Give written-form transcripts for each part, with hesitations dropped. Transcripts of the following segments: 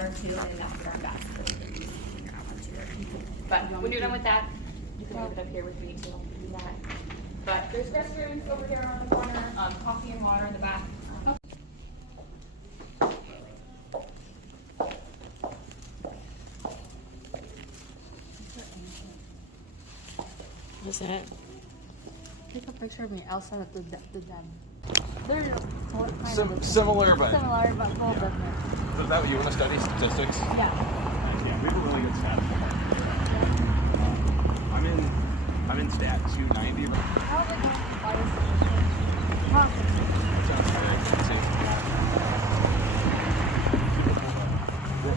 water too, and that's what our best is using that one too. But when you're done with that, you can leave it up here with me too. Do that. But there's restrooms over here on the corner, coffee and water in the back. What's that? Take a picture of me outside of the den. They're Similar, but similar, but full different. So is that what you want to study? Statistics? Yeah. Yeah, we have a really good stat. I'm in stat 290. How is it going to fire station?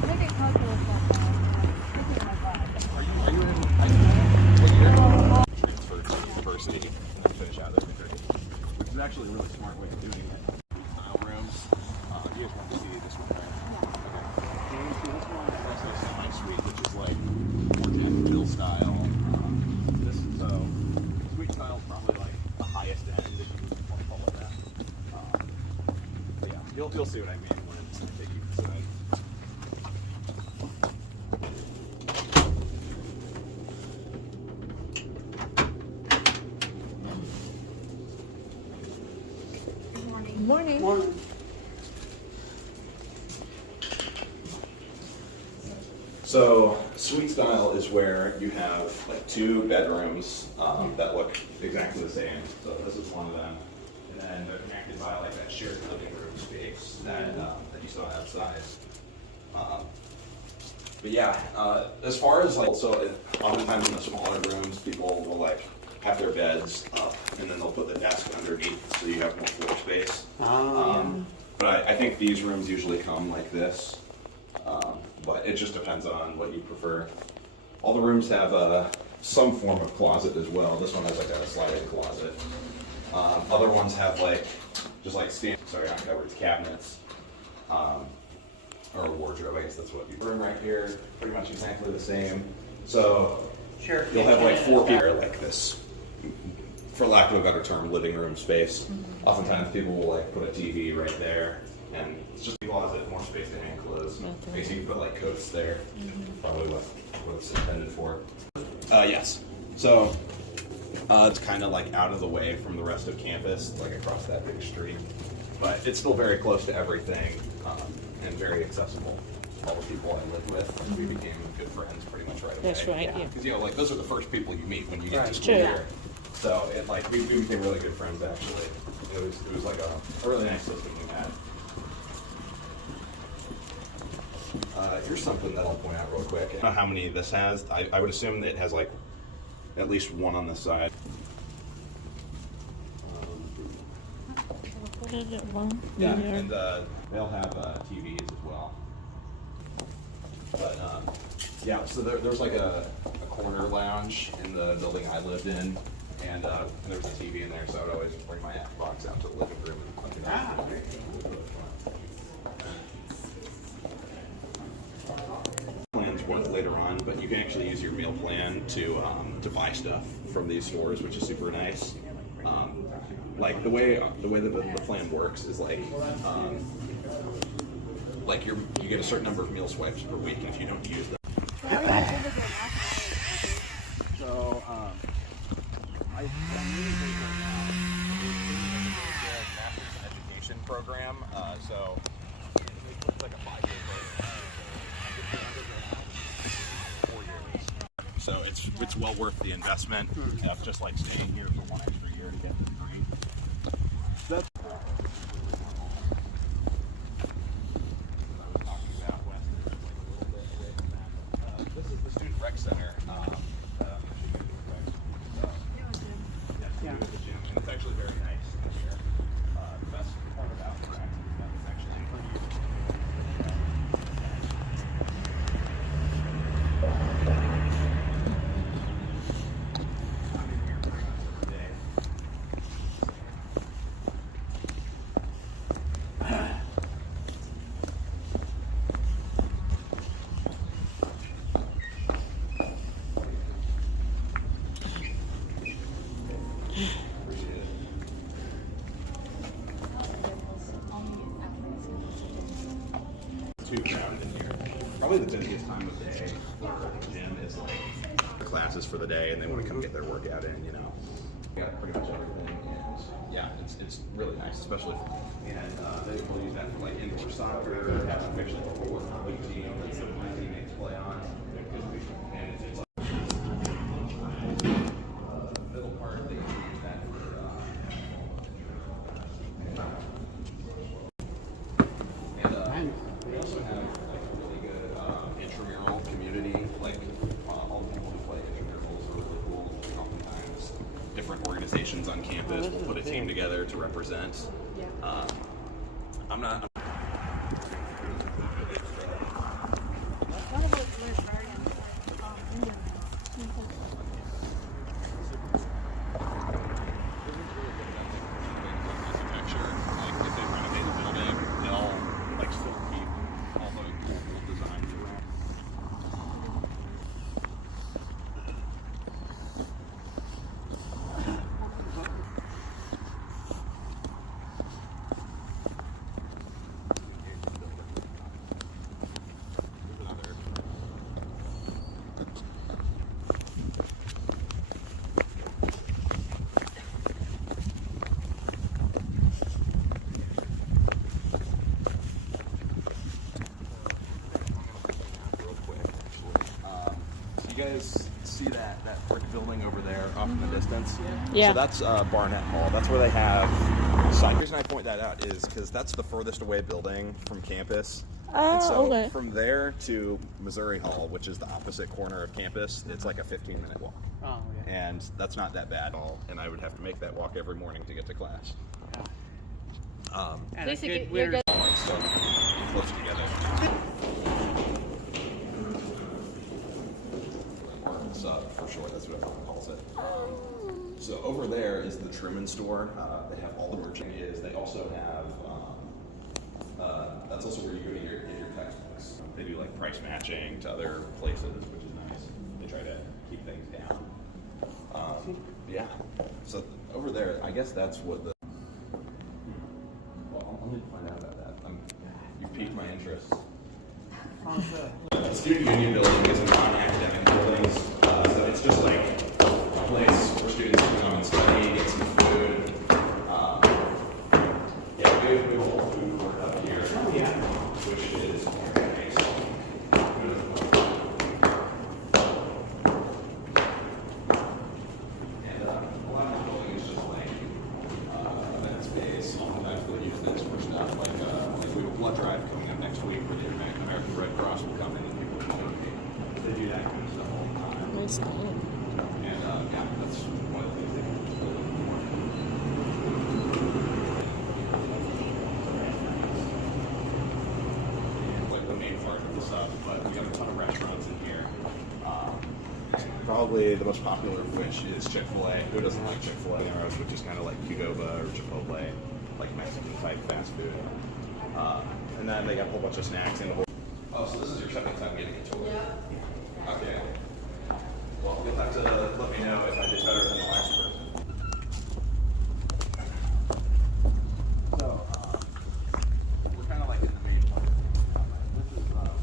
Make it calculus Are you in? What year? Transfer to university and finish out there degree, which is actually a really smart way of doing it. Style rooms. You guys want to see this one, right? Yeah. Okay, so this one is also a semi-suite, which is like more Bill style. This is suite style is probably like the highest end if you want to call it that. But yeah, you'll see what I mean when it's take you inside. Morning. So suite style is where you have like two bedrooms that look exactly the same. So this is one of them, and then they're connected by like that shared living room space that you saw outside. But yeah, as far as like, so oftentimes in the smaller rooms, people will like have their beds up, and then they'll put the desk underneath, so you have more floor space. But I think these rooms usually come like this, but it just depends on what you prefer. All the rooms have some form of closet as well. This one has like a sliding closet. Other ones have like, just like not cupboards, cabinets, or a wardrobe, I guess that's what you room right here, pretty much exactly the same. So Sure. you'll have like four people like this, for lack of a better term, living room space. Oftentimes people will like put a TV right there, and it's just a closet, more space to hang clothes. Basically you can put like coats there, probably what it's intended for. Yes, so it's kind of like out of the way from the rest of campus, like across that big street, but it's still very close to everything, and very accessible. All the people I live with, we became good friends pretty much right away. That's right, yeah. Because, you know, like, those are the first people you meet when you get to school True. here. So, it, like, we became really good friends, actually. It was like a really nice system we had. Here's something that I'll point out real quick. I don't know how many this has. I would assume that it has, like, at least one on this side. Yeah, and they'll have TVs as well. But yeah, so there's like a corner lounge in the building I lived in, and there was a TV in there, so I would always bring my Xbox out to the living room and plug it out. Plans work later on, but you can actually use your meal plan to buy stuff from these stores, which is super nice. Like the way that the plan works is like you get a certain number of meal swipes per week, and if you don't use them. So I'm really big right now. It's a master's education program. So it's like a 5-year program. 4 years. So it's well worth the investment. Just like staying here for one extra year to get the degree. This is the student rec center. Yeah, the gym, and it's actually very nice in here. The best part about the rec is that it's actually pretty. probably the busiest time of day for the gym is like the classes for the day, and they want to come get their workout in. You know, we got pretty much everything, and yeah, it's really nice, especially. And they will use that for like indoor soccer, have actually a whole league team that some of my teammates play on. And it's middle part, they can use that for. And we also have like a really good intramural community. Like all the people who play intramurals are really cool. Oftentimes, different organizations on campus will put a team together to represent. I'm not. You guys see that brick building over there off in the distance? Yeah. So that's Barnett Hall. That's where they have site. The reason I point that out is because that's the furthest away building from campus. And so okay. from there to Missouri Hall, which is the opposite corner of campus, it's like a 15-minute walk. Oh, yeah. And that's not that bad at all. And I would have to make that walk every morning to get to class. And Basically, a good you're winter. So close together. For sure, that's what everyone calls it. So over there is the Truman store. They have all the merchant is. They also have, that's also where you go to get your textbooks. They do like price matching to other places, which is nice. They try to keep things down. Yeah, so over there, I guess that's what the, well, I'll need to find out about that. You piqued my interest. The student union building is a non-academic building, so it's just like a place where students can come and study, get some food. Yeah, we have a whole food court up here, which is very nice. And a lot of the building is just like event space. Oftentimes they'll use this for stuff like we have a blood drive coming up next week where the American Red Cross will come in and people will donate. They do that kind of stuff all the time. Nice. And yeah, that's one of the things they can just build more. Like the main part of the stuff, but we have a ton of restaurants in here. Probably the most popular of which is Chick-fil-A. Who doesn't like Chick-fil-A? Which is kind of like Qdoba or Chipotle, like Mexican type fast food. And then they got a whole bunch of snacks and a whole. Oh, so this is your second time getting a tour? Yeah. Okay. Well, you'll have to let me know if I did better than the last person. So, we're kind of like in the main part. This is one of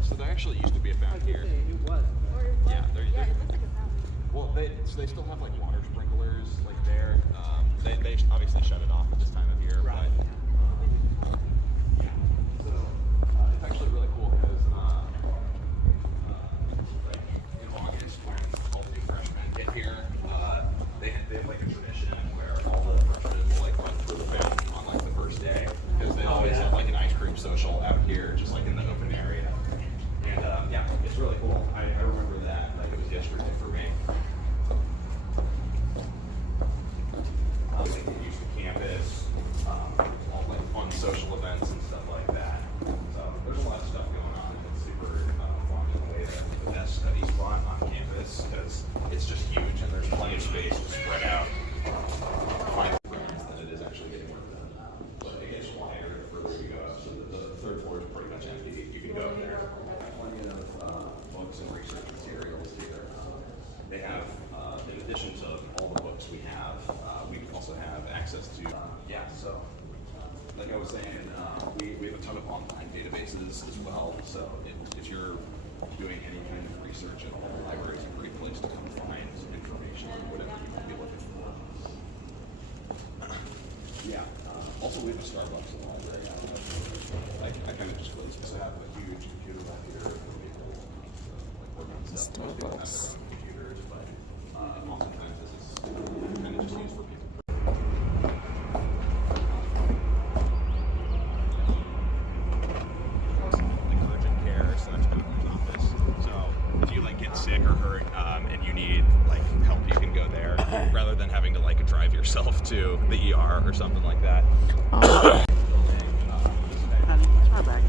the so there actually used to be a fountain here. It was. Yeah, well, they still have like water sprinklers like there. They obviously shut it off at this time of year, Right. but yeah. So it's actually really cool because like in August when all the new freshmen get here, they have like a tradition where all the freshmen will like run through the fountain on like the first day because they always have like an ice cream social out here, just like in the open area. And yeah, it's really cool. I remember that like it was yesterday for me. They get used to campus, all like fun social events and stuff like that. So there's a lot of stuff going on. It's super fun in a way that the best study spot on campus because it's just huge and there's plenty of space to spread out. Find than it is actually getting work done. But it gets wider the further you go up. So the third floor is pretty much empty. You can go up there. Plenty of books and research materials here. They have, in addition to all the books we have, we also have access to, yeah, so like I was saying, we have a ton of online databases as well. So if you're doing any kind of research at all, the library is a great place to come find information on whatever you might be looking for. Yeah. Also, we have a Starbucks in the library. I kind of just closed because I have a huge computer back here. Starbucks. Computers, but oftentimes this is kind of just used for people. Like urgent care / doctor's office. So if you like get sick or hurt and you need like help, you can go there rather than having to like drive yourself to the ER or something like that. Honey, it's our bag.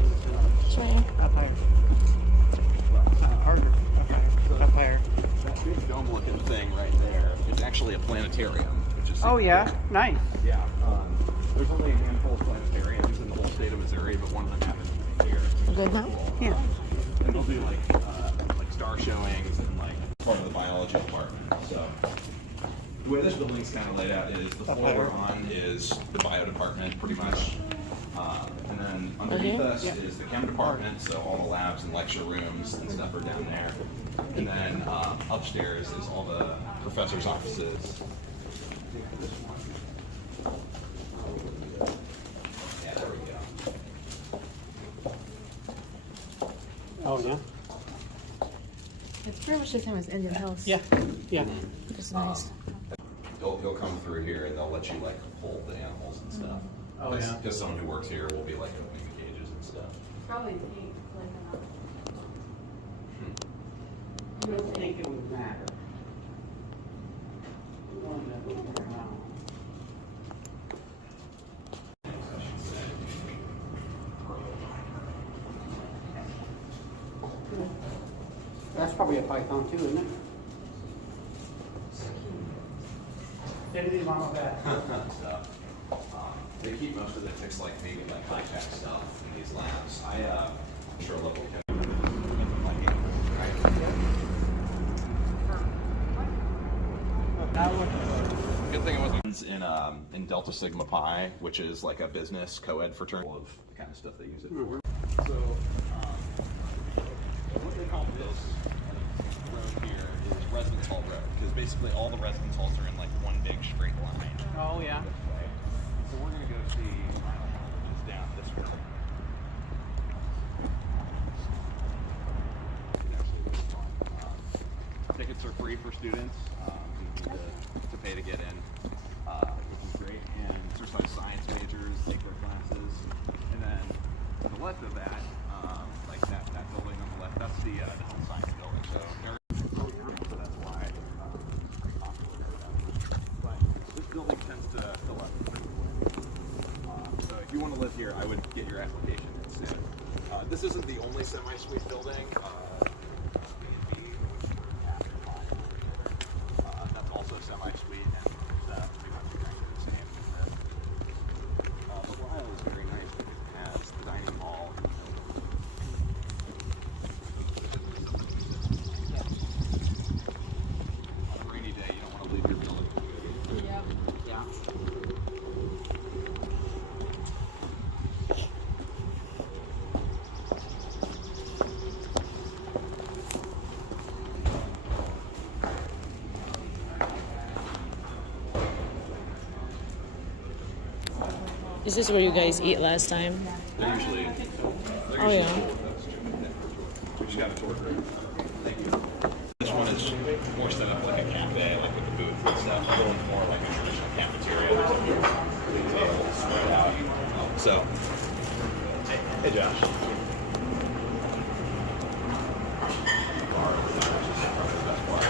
It's right here. Up higher. Harder. Up higher. That big dome-looking thing right there is actually a planetarium, which is Oh yeah, nice. yeah. There's only a handful of planetariums in the whole state of Missouri, but one of them happens to be here. Good now? Yeah. And they'll do like star showings and like part of the biology department. So the way this building's kind of laid out is the floor we're on is the bio department, pretty much. And then underneath us is the chem department, so all the labs and lecture rooms and stuff are down there. And then upstairs is all the professors' offices. This one. Yeah, there we go. Oh yeah. It's pretty much the same as Indian Hills. Yeah. Yeah. It's nice. He'll come through here and they'll let you like hold the animals and stuff. Oh, yeah. Because someone who works here will be like opening the cages and stuff. Probably pink, like I don't think it would matter. The one that was there now. That's probably a python too, isn't it? Anything wrong with that? Stuff. They keep most of the ticks like maybe like high-tech stuff in these labs. I'm sure local Good thing it wasn't in Delta Sigma Pi, which is like a business co-ed fraternity of the kind of stuff they use it for. So what they call this road here is residence hall road, because basically all the residence halls are in like one big straight line. Oh yeah. This way. So we're gonna go see is down this way. Tickets are free for students. You need to pay to get in, which is great. And exercise science majors take their classes. And then to the left of that, like that building on the left, that's the science building. So that's why it's pretty popular. But this building tends to fill up pretty quick. So if you want to live here, I would get your application in soon. This isn't the only semi-suite building. That's also semi-suite, and pretty much exactly the same. The Lyle is very nice because it has the dining hall. On a rainy day, you don't want to leave your building. Yeah. Yeah. Is this where you guys eat last time? They're usually Oh yeah. We just got a tour group. Thank you. This one is more set up like a cafe, like with a booth and stuff. The other one's more like a traditional cafeteria. There's a table spread out. So, hey Josh. Bar, which is probably the best part.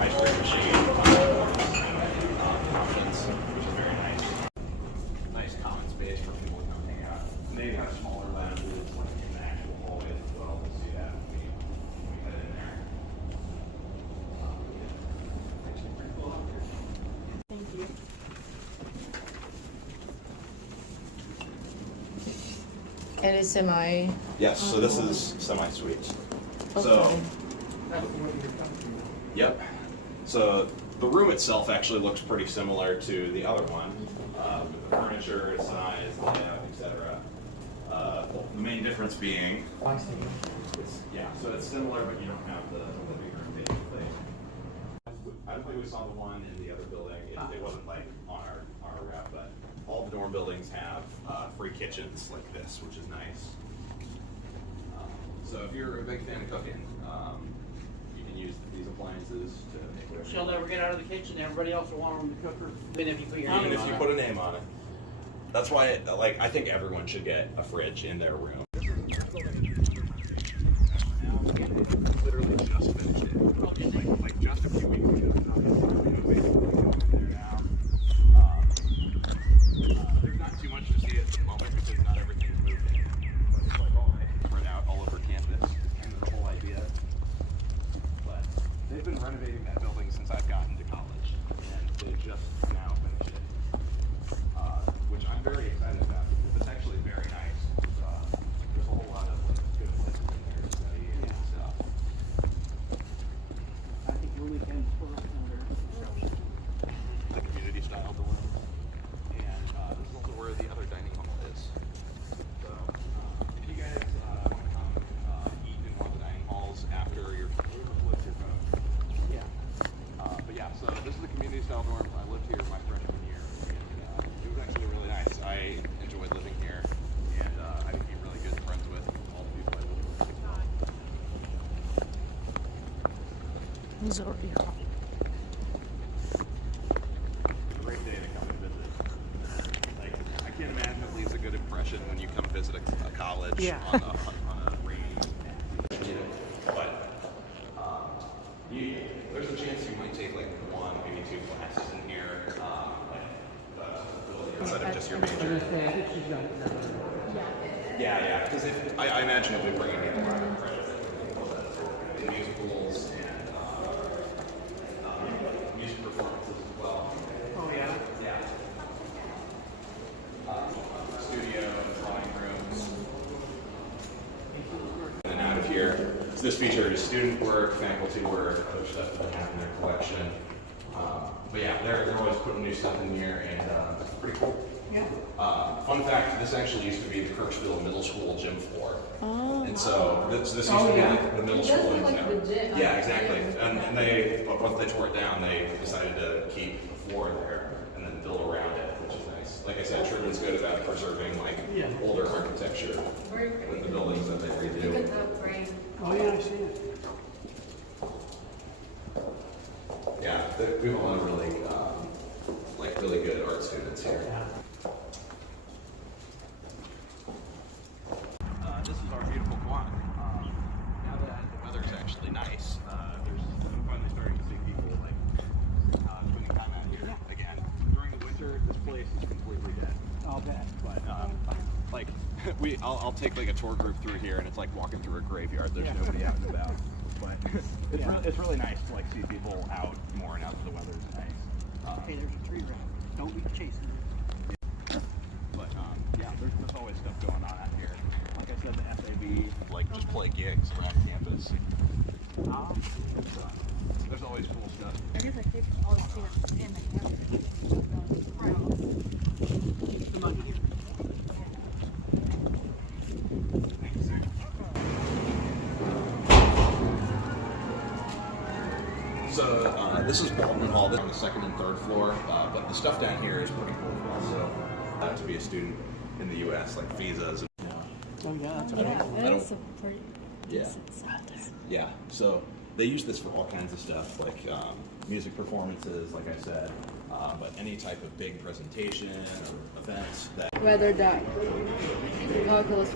Ice cream machine. Options, which is very nice. Nice common space for people to come hang out. And they have smaller lounges like in the actual hallway as well. We'll see that when we head in there. Actually pretty cool out here. Thank you. And it's semi. Yes, so this is semi-suite. So, Okay. yep. So the room itself actually looks pretty similar to the other one. The furniture, size, layout, difference being, I see. so it's similar, but you don't have the living room thing. I don't think we saw the one in the other building. It wasn't like on our route, but all the dorm buildings have free kitchens like this, which is nice. So if you're a big fan of cooking, you can use these appliances to make whatever. She'll never get out of the kitchen. Everybody else will want them to cook her, even if you put your Even name if on you it. put a name on it. That's why, like, I think everyone should get a fridge in their room. Literally just finished it. Like just a few weeks ago. There's not too much to see at the moment because not everything's moved in. But it's like all spread out all over campus. It's kind of the whole idea. But they've been renovating that building since I've gotten to college, and they just now finished it, which I'm very excited about because it's actually very nice. There's a whole lot of like good places in there to study and stuff. I think your weekends for The community style dorm, and this is also where the other dining hall is. So if you guys want to come eat in one of the dining halls after your phone. Yeah. But yeah, so this is the community style dorm. I lived here my freshman year, and it was actually really nice. I enjoyed living here, and I became really good friends with all the people I lived with. It's already hot. Great day to come and visit. Like, I can't imagine it leaves a good impression when you come visit a college Yeah. on a rainy day. But there's a chance you might take like one, maybe two classes in here, instead of just your major. Yeah, because I imagine it would bring in a lot of credit in musicals and music performances as well. Oh, yeah. Yeah. Studio, drawing rooms. And out of here. So this features student work, faculty work, other stuff that they have in their collection. But yeah, they're always putting new stuff in here, and it's pretty cool. Yeah. Fun fact, this actually used to be the Kirksville Middle School gym floor. Oh. And so this used to be the middle school in town. Yeah, exactly. And they, once they tore it down, they decided to keep the floor there and then build around it, which is nice. Like I said, Truman's good about preserving like older architecture with the buildings that they redo. Oh, yeah, I see it. Yeah, we have a lot of really, like really good art students here. This is our beautiful quad. Now that the weather's actually nice, I'm finally starting to see people like spending time out here again. During the winter, this place is completely dead. I'll bet. But like I'll take like a tour group through here, and it's like walking through a graveyard. There's nobody out and about. But it's really nice to like see people out more now that the weather's nice. Hey, there's a tree around. Don't be chasing it. But yeah, there's always stuff going on out here. Like I said, the FAB like just play gigs around campus. There's always cool stuff. I guess I keep all the in the campus. Keeps the money here. So this is Baldwin Hall. This is on the second and third floor, but the stuff down here is pretty cool also. To be a student in the U.S., like visas. Oh, yeah, that's Yeah, that's a pretty Yeah. decent size. Yeah. So they use this for all kinds of stuff, like music performances, like I said, but any type of big presentation or events that. Whether that calculus.